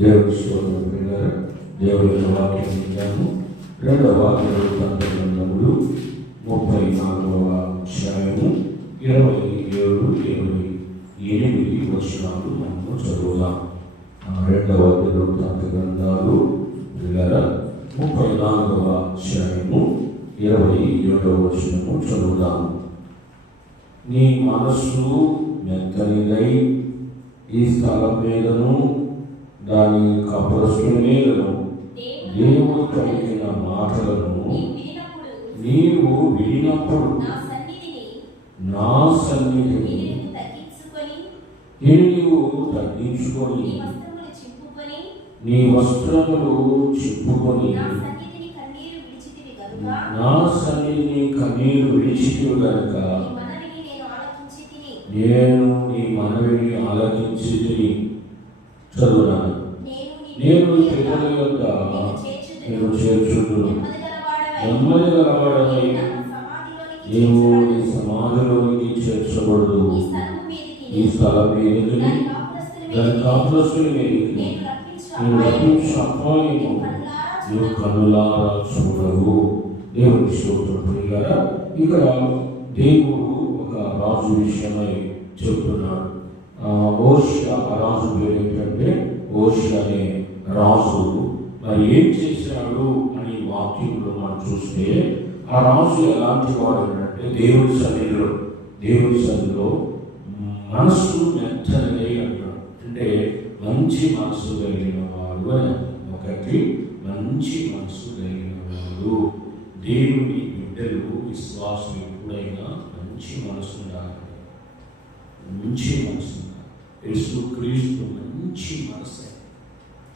దేవుని స్తోత్రం. దేవుని వాక్యం విన్నాము. 2వ దినవృత్తాంత గ్రంథములు 34వ అధ్యాయము 27-28 వచనాలు మనము చదువుదాం. 2వ దినవృత్తాంత గ్రంథాలు 34వ అధ్యాయము 27వ వచనము చదువుదాం. నీ మనస్సు మెత్తనిదై ఈ స్థలం మీదను దాని కాపురస్తుల మీదను దేవుడు పలికిన మాటలను నీవు వినినప్పుడు నా సన్నిధిని నీవు తగ్గించుకొని నీ వస్త్రములు చింపుకొని నా సన్నిధిని కన్నీరు విడిచితివి గనుక నేను నీ మనవిని ఆలకించి చదువున్నాను. నేను పిల్లల యొక్క నేను చేర్చుండు నెమ్మది గలవాడనై నీవు నీ సమాధిలోనికి చేర్చబడు. ఈ స్థలం మీదకి దాని కాపురస్తుల మీదకి నేను రప్పించు అపాయము నువ్వు కనులారా చూడవు. దేవుని స్తోత్రం. ఇక్కడ దేవుడు ఒక రాజు విషయమై చెప్తున్నాడు. ఓషియా రాజు పేరు ఏంటంటే ఓషియా అనే రాజు మరి ఏం చేశాడు అని వాక్యంలో మనం చూస్తే ఆ రాజు ఎలాంటి వాడు అంటే దేవుని సన్నిధిలో మనస్సు మెత్తనిదై అంటాడు. అంటే మంచి మనసు కలిగిన వాడు అని ఒకటి మంచి మనసు కలిగిన వాడు. దేవుని బిడ్డలు విశ్వాసం ఎప్పుడైనా మంచి మనసు ఉండాలి. మంచి మనసు ఉండాలి. యేసుక్రీస్తు మంచి మనసు,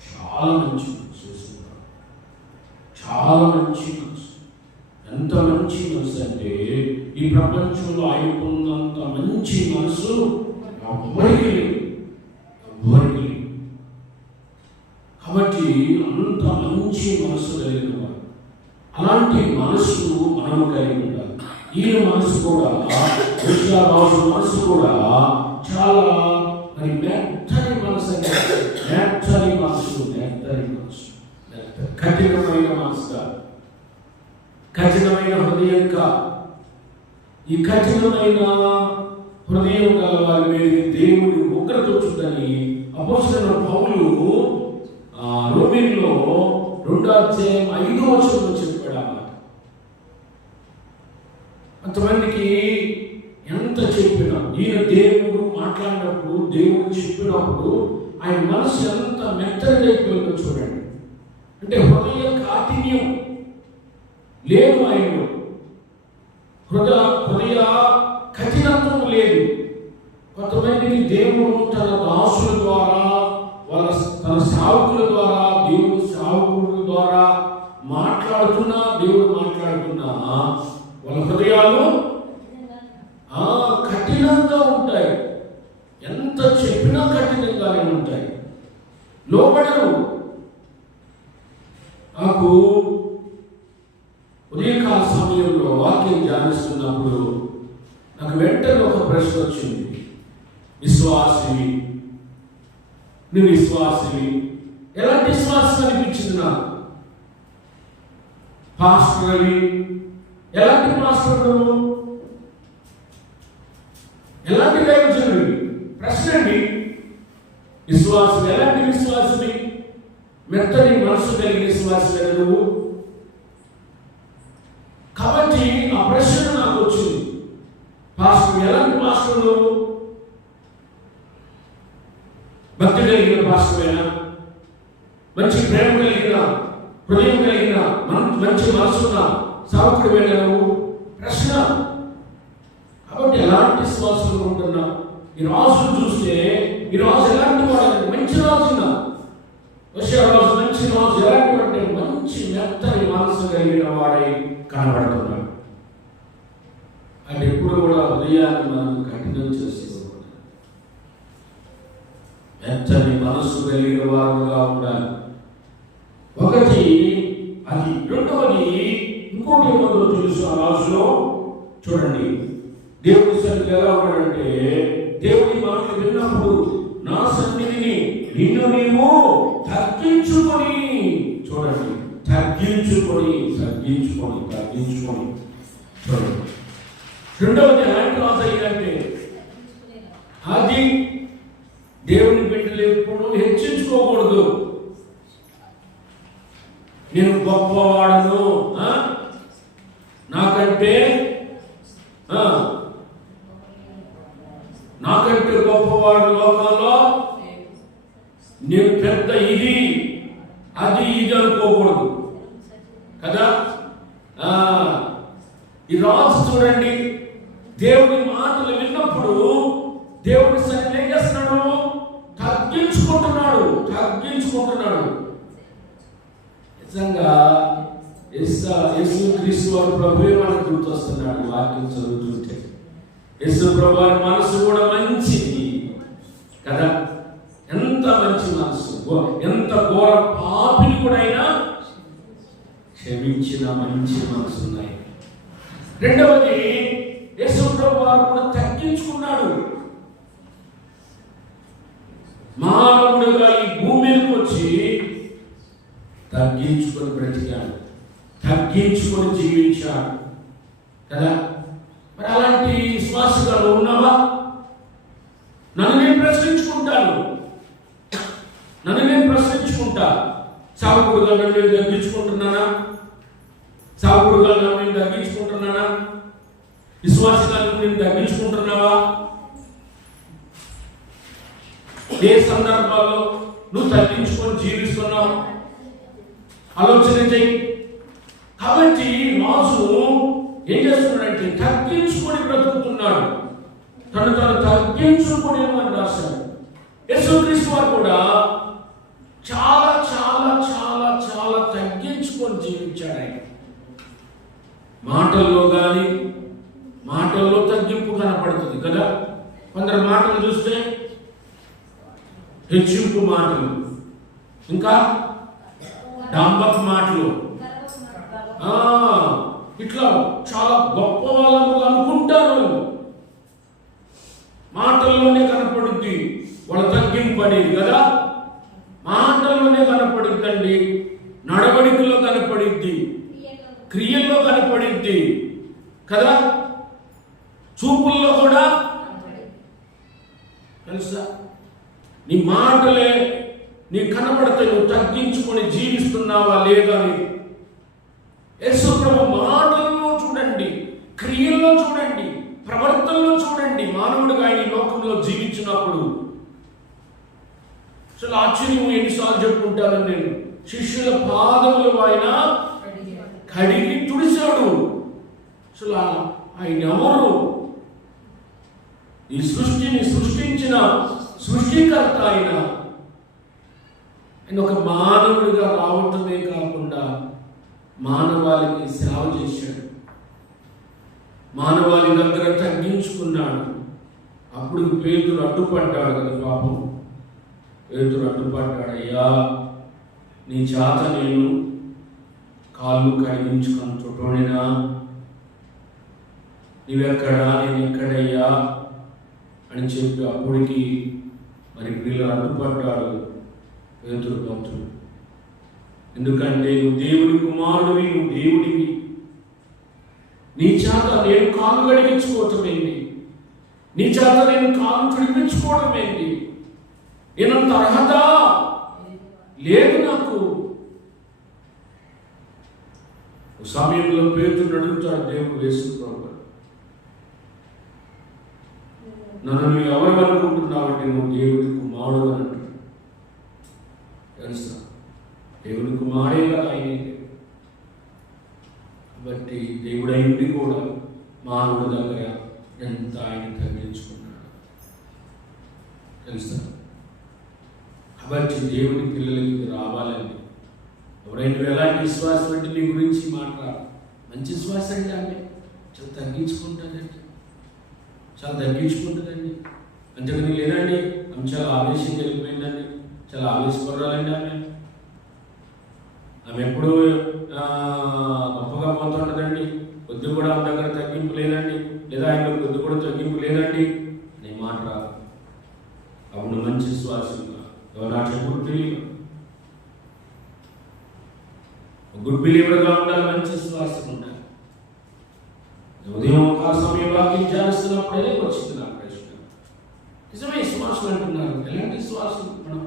చాలా మంచి మనసు చేస్తున్నారు. చాలా మంచి మనసు. ఎంత మంచి మనసు అంటే ఈ ప్రపంచంలో ఆయనకున్నంత మంచి మనసు ఎవ్వరికి లేదు. కాబట్టి అంత మంచి మనసు కలిగిన వాడు. అలాంటి మనసు మనము కలిగి ఉండాలి. ఈయన మనసు కూడా రాజు మనసు కూడా చాలా మరి మెత్తని మనసు, మెత్తని మనసు, కఠినమైన మనసు, కఠినమైన హృదయం కాదు. ఈ కఠినమైన హృదయం గల వారి మీద దేవుని ఉగ్రత వచ్చిందని అపోస్తలుడైన పౌలు రోమీయుల్లో 2:5 చెప్పాడు. అంతమందికి ఎంత చెప్పినా ఈయన దేవుడు మాట్లాడినప్పుడు, దేవుడు చెప్పినప్పుడు ఆయన మనసు ఎంత మెత్తనైపోయిందో చూడండి. అంటే హృదయ కాఠిన్యం లేదు ఆయనలో, హృదయ కఠినత్వం లేదు. కొంతమందికి దేవుడు తన దాసుల ద్వారా, తన సేవకుల ద్వారా, దేవుడు సేవకుల ద్వారా దేవుడు మాట్లాడుతున్నా వాళ్ళ హృదయాలు కఠినంగా ఉంటాయి. ఎంత చెప్పినా కఠినంగానే ఉంటాయి, లోబడరు. నాకు ఉదయకాల సమయంలో వాక్యం ధ్యానిస్తున్నప్పుడు నాకు వెంటనే ఒక ప్రశ్న వచ్చింది. నువ్వు విశ్వాసివి, ఎలాంటి విశ్వాసం అనిపించింది నాకు. పాస్టర్ అవి, ఎలాంటి పాస్టర్ నువ్వు, ఎలాంటి దైవజనుడివి? ప్రశ్న అండి. విశ్వాసం ఎలాంటి విశ్వాసమి? మెత్తని మనసు కలిగిన విశ్వాసమే నువ్వు. కాబట్టి ఆ ప్రశ్న నాకు వచ్చింది. పాస్టర్ ఎలాంటి పాస్టర్ నువ్వు? భక్తి కలిగిన పాస్టరేనా? మంచి ప్రేమ కలిగిన, హృదయం కలిగిన, మంచి మనసున్న సేవకుడివేనా నువ్వు? ప్రశ్న. కాబట్టి ఎలాంటి విశ్వాసం ఉంటున్నా? ఈ రాజును చూస్తే ఈ రాజు ఎలాంటి వాడు? మంచి రాజు. రాజు మంచి రాజు. ఎలాంటి వాడంటే మంచి మెత్తని మనసు కలిగిన వాడై కనబడుతున్నాడు. అంటే ఎప్పుడు కూడా హృదయాన్ని మనం కఠినం చేసుకోకూడదు. మెత్తని మనసు కలిగిన వారుగా ఉండాలి. ఒకటి అది. రెండవది ఇంకోటి ఏమో తెలుసు ఆ రాజులో. చూడండి, దేవుడి సన్నిధిలో ఎలా ఉన్నాడంటే దేవుని మాటలు విన్నప్పుడు నా సన్నిధిని నిన్ను నీవు తగ్గించుకొని, చూడండి, తగ్గించుకొని చూడండి. రెండవది ఆయన రాజు అయ్యంటే అది దేవుని బిడ్డలు ఎప్పుడు హెచ్చించుకోకూడదు. నేను గొప్పవాడను, నాకంటే గొప్పవాడు లోకంలో, నేను పెద్ద ఇది అనుకోకూడదు కదా. ఈ రాజు చూడండి, దేవుని మాటలు విన్నప్పుడు దేవుని సన్నిధిని ఏం చేస్తున్నాడు? తగ్గించుకుంటున్నాడు. నిజంగా యేసుక్రీస్తు వారు ప్రభువే మనకు గుర్తొస్తున్నాడు. వాక్యం చదువుతుంటే యేసు ప్రభు వారి మనసు కూడా మంచిది కదా. ఎంత మంచి మనసు, ఎంత ఘోర పాపిని కూడా అయినా క్షమించిన మంచి మనసు ఉన్నాయి. రెండవది, యేసు ప్రభు వారు కూడా తగ్గించుకున్నాడు. మానవుడుగా ఈ భూమి మీదకి వచ్చి తగ్గించుకొని బ్రతికాడు, తగ్గించుకొని జీవించాడు కదా. మరి అలాంటి విశ్వాసగాలు ఉన్నావా? నన్ను నేను ప్రశ్నించుకుంటా. సావుకుడుగా నన్ను నేను తగ్గించుకుంటున్నానా? విశ్వాసగాలను నేను తగ్గించుకుంటున్నావా? ఏ సందర్భాల్లో నువ్వు తగ్గించుకొని జీవిస్తున్నావు? ఆలోచన చెయ్యి. కాబట్టి రాజు ఏం చేస్తున్నాడంటే తగ్గించుకొని బ్రతుకుతున్నాడు. తను తగ్గించుకొని అని రాశాడు. యేసుక్రీస్తు వారు కూడా చాలా చాలా చాలా చాలా తగ్గించుకొని జీవించాడు. ఆయన మాటల్లో తగ్గింపు కనపడుతుంది కదా. కొందరు మాటలు చూస్తే హెచ్చింపు మాటలు, ఇంకా డాంబక్ మాటలు, ఇట్లా చాలా గొప్ప వాళ్ళను అనుకుంటారు. మాటల్లోనే కనపడుద్ది వాళ్ళ తగ్గింపు అనేది కదా. మాటల్లోనే కనపడుద్దండి, నడవడికలో కనపడిద్ది, క్రియల్లో కనపడిద్ది కదా, చూపుల్లో కూడా తెలుసా. నీ మాటలే నీ కనపడితే నువ్వు తగ్గించుకొని జీవిస్తున్నావా లేదా అని. యేసు ప్రభు మాటల్లో చూడండి, క్రియల్లో చూడండి, ప్రవర్తనలో చూడండి. మానవుడిగా ఆయన లోకంలో జీవించినప్పుడు అసలు ఆశ్చర్యం. ఎన్నిసార్లు చెప్పుకుంటాను నేను, శిష్యుల పాదములు ఆయన కడిగి తుడిచాడు. అసలు ఆయన ఎవరు? ఈ సృష్టిని సృష్టించిన సృష్టికర్త ఆయన. ఆయన ఒక మానవుడిగా రావటమే కాకుండా మానవాళికి సేవ చేశాడు, మానవాళి దగ్గర తగ్గించుకున్నాడు. అప్పుడు పేతురు అడ్డుపడ్డాడు కదా. పాపం పేతురు అడ్డుపడ్డాడు. అయ్యా, నీ చేత నేను కాళ్ళు కడిగించుకొని చుట్టూనేనా? నీవెక్కడా, నేను ఎక్కడయ్యా అని చెప్పి అప్పటికి మరి పిల్లలు అడ్డుపడ్డాడు పేతురు భక్తుడు. ఎందుకంటే నువ్వు దేవుని కుమారుడివి, నువ్వు దేవుడివి, నీ చేత నేను కాలు కడిగించుకోవటం ఏంటి? నీ చేత నేను కాలు కడిగించుకోవడం ఏంటి? నేనంత అర్హత లేదు నాకు. సమయంలో పేతురు అడుగుతాడు దేవుడు, యేసు ప్రభు, నన్ను నువ్వు ఎవరు అనుకుంటున్నావంటే నువ్వు దేవుడి కుమారుడు అని అంటాడు. తెలుసా, దేవుడి కుమారే కదా ఆయన. కాబట్టి దేవుడైంది కూడా మానవుడి దగ్గర ఎంత ఆయన తగ్గించుకున్నాడు తెలుసా. కాబట్టి దేవుడి పిల్లలకి రావాలండి. ఎవరైనా ఎలాంటి విశ్వాసం అంటే నీ గురించి మాట్లాడాలి. మంచి విశ్వాసం అంటే ఆమె చాలా తగ్గించుకుంటుందండి, చాలా తగ్గించుకుంటుందండి. అంతేగాని లేదండి ఆమె చాలా ఆవేశం కలిగిపోయిందండి, చాలా ఆవేశపడాలండి. ఆమె ఎప్పుడూ గొప్పగా పోతుండదండి. కొద్ది కూడా ఆమె దగ్గర తగ్గింపు లేదండి, లేదా ఆయన కొద్ది కూడా తగ్గింపు లేదండి. నేను మాట రాదు. అప్పుడు మంచి విశ్వాసంగా ఎవరు గుడ్ బిలీవర్, గుడ్ బిలీవర్గా ఉండాలి, మంచి విశ్వాసం ఉండాలి. ఉదయం ఒక సమయం వాక్యం ధ్యానిస్తున్నప్పుడే వచ్చింది నా ప్రశ్న. నిజమే విశ్వాసం అంటున్నారు, ఎలాంటి విశ్వాసం? మనం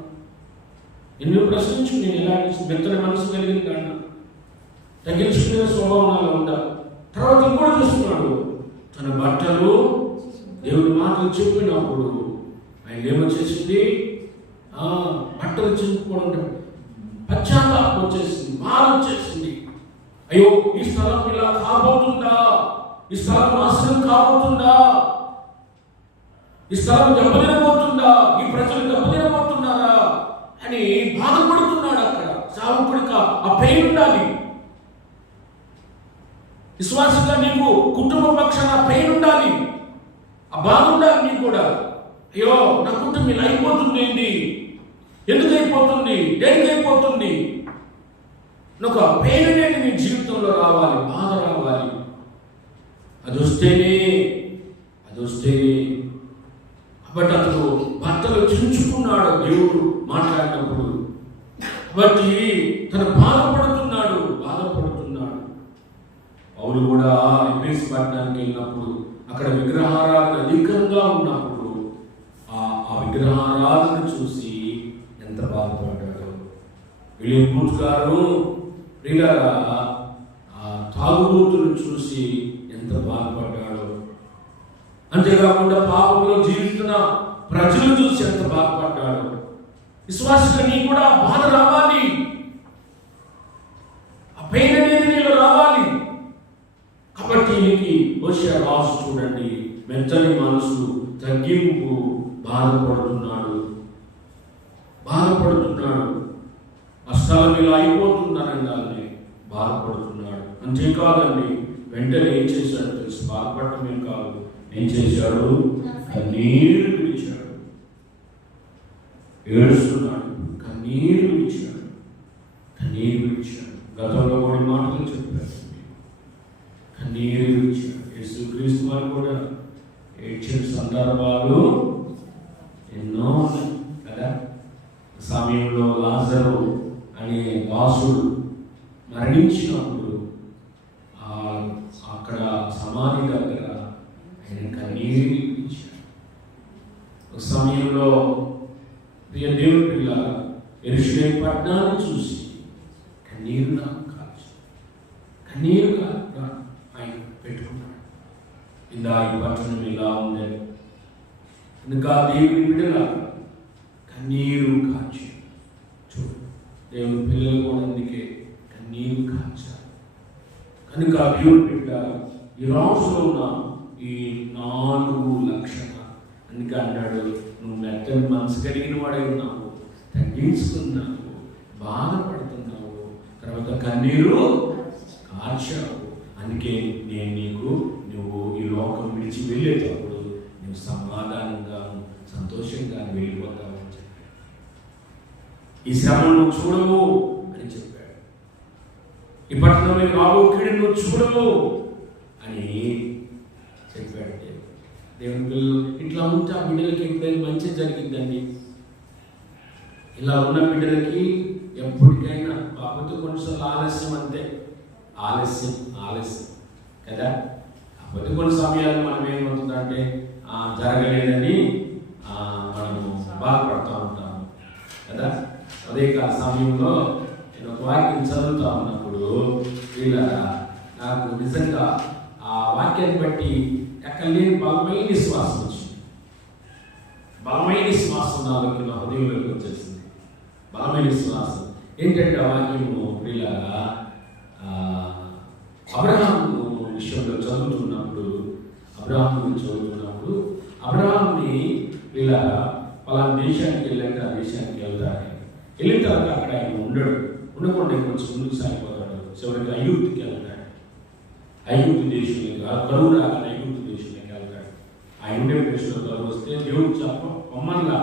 ఎన్నో ప్రశ్నించు, నేను ఎలాంటి మెత్తని మనసు కలిగిన కారణం తగ్గించుకునే స్వభావంలో ఉండాలి. తర్వాత ఇంకోటి చూస్తున్నాడు, తన బట్టలు దేవుడి మాటలు చెప్పినప్పుడు ఆయన ఏమొచ్చేసింది, బట్టలు చింపుకోవడం, పశ్చాత్తాపం వచ్చేసింది, మారు వచ్చేసింది. అయ్యో, ఈ స్థలం ఇలా కాబోతుందా, ఈ స్థలం నాశనం కాబోతుందా, ఈ స్థలం దెబ్బతినబోతుందా, ఈ ప్రజలు దెబ్బతినబోతున్నారా అని బాధపడుతున్నాడు. అక్కడ సావుకుడికి ఆ పెయిన్ ఉండాలి. విశ్వాసంగా నీకు కుటుంబ పక్షాన పెయిన్ ఉండాలి, ఆ బాధ ఉండాలి నీకు కూడా. అయ్యో, నా కుటుంబం ఇలా అయిపోతుంది, ఏంటి, ఎందుకు అయిపోతుంది, దేనికి అయిపోతుంది, ఒక పెయిన్ అనేది నీ జీవితంలో రావాలి, బాధ రావాలి. అది వస్తేనే కాబట్టి అతను భర్తలు చించుకున్నాడు దేవుడు మాట్లాడినప్పుడు. కాబట్టి తను బాధపడుతున్నాడు. పౌలు కూడా ఎఫెసు పట్టణానికి వెళ్ళినప్పుడు అక్కడ విగ్రహారాధన అధికంగా ఉన్నప్పుడు ఆ విగ్రహారాధన చూసి ఎంత బాధపడ్డాడు. విలియం గారు ప్రియులారా, ఆ తాగుబోతులను చూసి ఎంత బాధపడ్డాడు. అంతేకాకుండా పాపంలో జీవిస్తున్న ప్రజలు చూసి ఎంత బాధపడ్డాడు. విశ్వాసంగా నీ కూడా బాధ రావాలి, ఆ పెయిన్ అనేది నీలో రావాలి. కాబట్టి నీకు హోషేయ రాజు చూడండి, మెత్తని మనసు, తగ్గింపు, బాధపడుతున్నాడు. ఆ స్థలం ఇలా అయిపోతుందనగానే బాధపడుతున్నాడు. అంతేకాదండి, వెంటనే ఏం చేశాడు తెలుసు? బాధపడటమే కాదు, ఏం చేశాడు? కన్నీరు విడిచాడు. ఏడుస్తున్నాడు, కన్నీరు విడిచాడు. గతంలో కొన్ని మాటలు చెప్పారు, కన్నీరు విడిచాడు. యేసుక్రీస్తు వారు కూడా ఏడ్చిన సందర్భాలు ఎన్నో ఉన్నాయి కదా. సమయంలో లాజరు అనే దాసుడు మరణించినప్పుడు అక్కడ సమాధి దగ్గర ఆయన కన్నీరు విడిచాడు. ఒక సమయంలో ప్రియ దేవుడి పిల్ల యెరూషలేము పట్టణాన్ని చూసి కన్నీరుగా ఆయన పెట్టుకున్నాడు. ఇలా ఈ పట్టణం ఇలా ఉండేది, ఇంకా దేవుని బిడ్డలా కన్నీరు కాచి. చూడు, దేవుని పిల్లలు కూడా అందుకే కన్నీరు కాచారు. కనుక దేవుని బిడ్డ ఈ రాజులో ఉన్న ఈ 4 లక్షణాలు, అందుకే అన్నాడు, నువ్వు మెత్తని మనసు కలిగిన వాడే ఉన్నావు, తగ్గించుకున్నావు, బాధపడుతున్నావు, తర్వాత కన్నీరు కార్చావు. అందుకే నువ్వు ఈ లోకం విడిచి వెళ్ళేటప్పుడు నువ్వు సమాధానంగా సంతోషంగా వెళ్ళిపోతావు అని చెప్పాడు. ఈ శ్రమను నువ్వు చూడవు అని చెప్పాడు. ఈ పట్టణంలో రాబో కీడు నువ్వు చూడవు అని చెప్పాడు. దేవుని పిల్లలు ఇట్లా ఉంటే ఆ బిడ్డలకి ఎప్పుడైనా మంచి జరిగిందండి. ఇలా ఉన్న బిడ్డలకి ఎప్పటికైనా, కాకపోతే కొన్నిసార్లు ఆలస్యం, అంతే, ఆలస్యం కదా. కాకపోతే కొన్ని సమయాలు మనం ఏమవుతుందంటే జరగలేదని మనము బాధపడుతూ ఉంటాము కదా. అదే సమయంలో నేను ఒక వాక్యం చదువుతూ ఉన్నప్పుడు నాకు నిజంగా ఆ వాక్యాన్ని బట్టి ఎక్కడ లేని బలమైన విశ్వాసం వచ్చింది. బలమైన విశ్వాసం నాలోకి, నా హృదయంలోకి వచ్చేసింది. బలమైన విశ్వాసం ఏంటంటే ఆ వాక్యము ప్రియులారా, అబ్రహాము విషయంలో చదువుతున్నప్పుడు అబ్రహాంని ఇలా పలానా దేశానికి వెళ్ళాక ఆ దేశానికి వెళ్తాడు. వెళ్ళిన తర్వాత అక్కడ ఆయన ఉండకుండా కొంచెం ముందుకు సాగిపోతాడు. చివరికి ఐగుప్తుకి వెళ్తాడు. ఐగుప్తు దేశంలోకి కరువు రాగానే ఐగుప్తు దేశంలోకి వెళ్తాడు. ఆయన ఉండే ప్లేస్లో కరువు వస్తే దేవుడు పొమ్మన్లా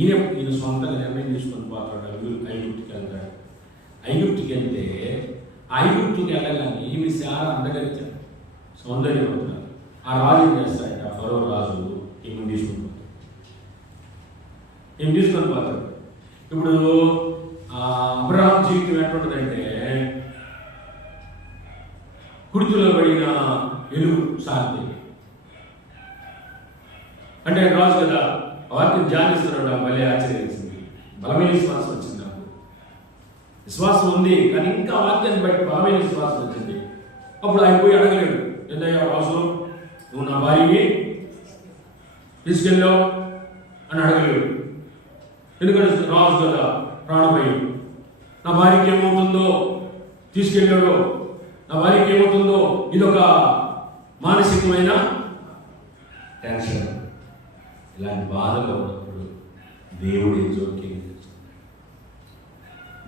ఈయన సొంతంగా నిర్ణయం తీసుకొని పోతాడు. ఐగుప్తుకి వెళ్తాడు. ఐగుప్తుకి వెళ్తే ఐగుప్తుకి వెళ్ళగానే ఈమె చాలా అందగత్యం, సౌందర్యవంతులు. ఆ రాజు ఏం చేస్తాడంటే, ఆ ఫరో రాజు ఈమెను తీసుకుంటాడు. ఏం తీసుకొని పోతాడు. ఇప్పుడు అబ్రహాం జీవితం ఎట్లుంటుందంటే కుడితిలో పడిన ఎలుగు శాంతి అంటే రాజు కదా, వాక్యం ధ్యానిస్తున్నాడు. మళ్ళీ ఆశ్చర్యించింది, బలమైన విశ్వాసం వచ్చింది. నాకు విశ్వాసం ఉంది కానీ ఇంకా వాక్యాన్ని బట్టి బలమైన విశ్వాసం వచ్చింది. అప్పుడు ఆయన పోయి అడగలేడు, ఏంటయ్యా రాజు నువ్వు నా భార్యని తీసుకెళ్ళావు అని అడగలేడు. ఎందుకంటే రాజు కదా, ప్రాణభయం. నా భార్యకి ఏమవుతుందో, తీసుకెళ్ళాడు నా భార్యకి ఏమవుతుందో, ఇదొక మానసికమైన టెన్షన్. ఇలాంటి బాధలో ఉన్నప్పుడు దేవుడే జోక్యం చేస్తున్నాడు.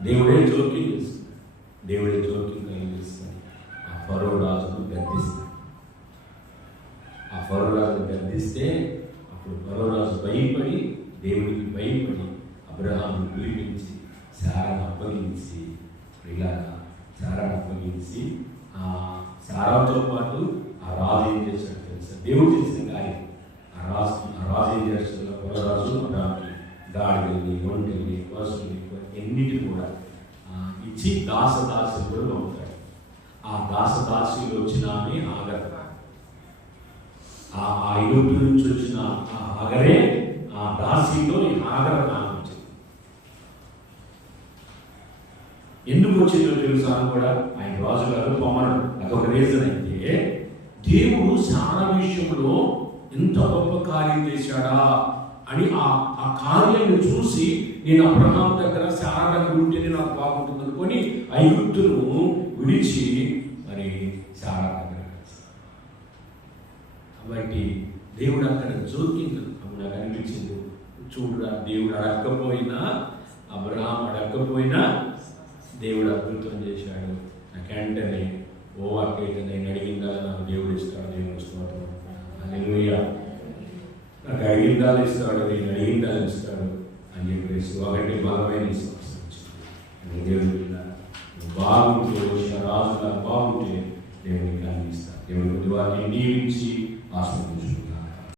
దేవుడే జోక్యం కలిగిస్తాడు. ఆ ఫరో రాజును గద్దిస్తాడు. ఆ ఫరో రాజును గద్దిస్తే అప్పుడు ఫరో రాజు భయపడి, దేవుడికి భయపడి అబ్రహామును పిలిపించి సారాను అప్పగించి, ఇలాగా సారాను అప్పగించి సారాతో పాటు ఆ రాజు ఏం చేశాడు తెలుసా? దేవుడు చేసిన కార్యం. ఆ రాజు ఏం చేస్తాడు? పొలరాజు అబ్రహాముకి గాడిని, ఒంటెల్ని, పశువుని ఎన్నిటి కూడా ఇచ్చి దాసదాసులు కూడా పంపుతాడు. ఆ దాసదాసులు వచ్చిన ఆమె ఆగర్. ఆ యూపీ నుంచి వచ్చిన ఆ ఆగరే ఆ దాసిలో ఈ ఆగర నామం వచ్చింది. ఎందుకు వచ్చిందో తెలుసా అని కూడా ఆయన రాజు గారు పొమ్మన్నాడు. అదొక రీజన్ అయితే, దేవుడు చాలా విషయంలో ఎంత గొప్ప కార్యం చేశాడా అని ఆ కార్యాన్ని చూసి, నేను అబ్రహాం దగ్గర శారా దగ్గర ఉంటేనే నాకు బాగుంటుంది అనుకొని ఐగుప్తును విడిచి మరి శారా దగ్గర. కాబట్టి దేవుడు అక్కడ జోక్యం నాకు అనిపించింది. చూడురా, దేవుడు అడగకపోయినా, అబ్రహాం అడగకపోయినా దేవుడు అద్భుతం చేశాడు. నాకంటేనే అక్కైతే నేను అడిగిందా నాకు దేవుడు ఇస్తాడు. దేవుడు స్తోత్రం. హల్లెలూయా. నాకు అడిగిందా ఇస్తాడు, నేను అడిగిందా ఇస్తాడు అని చెప్పేసి ఒకటి బలమైన విశ్వాసం వచ్చింది. దేవుడు బాగుంటే, రాజుగా బాగుంటే దేవుడికి అందిస్తాడు. దేవుడి వారిని దీవించి ఆస్వాదించు.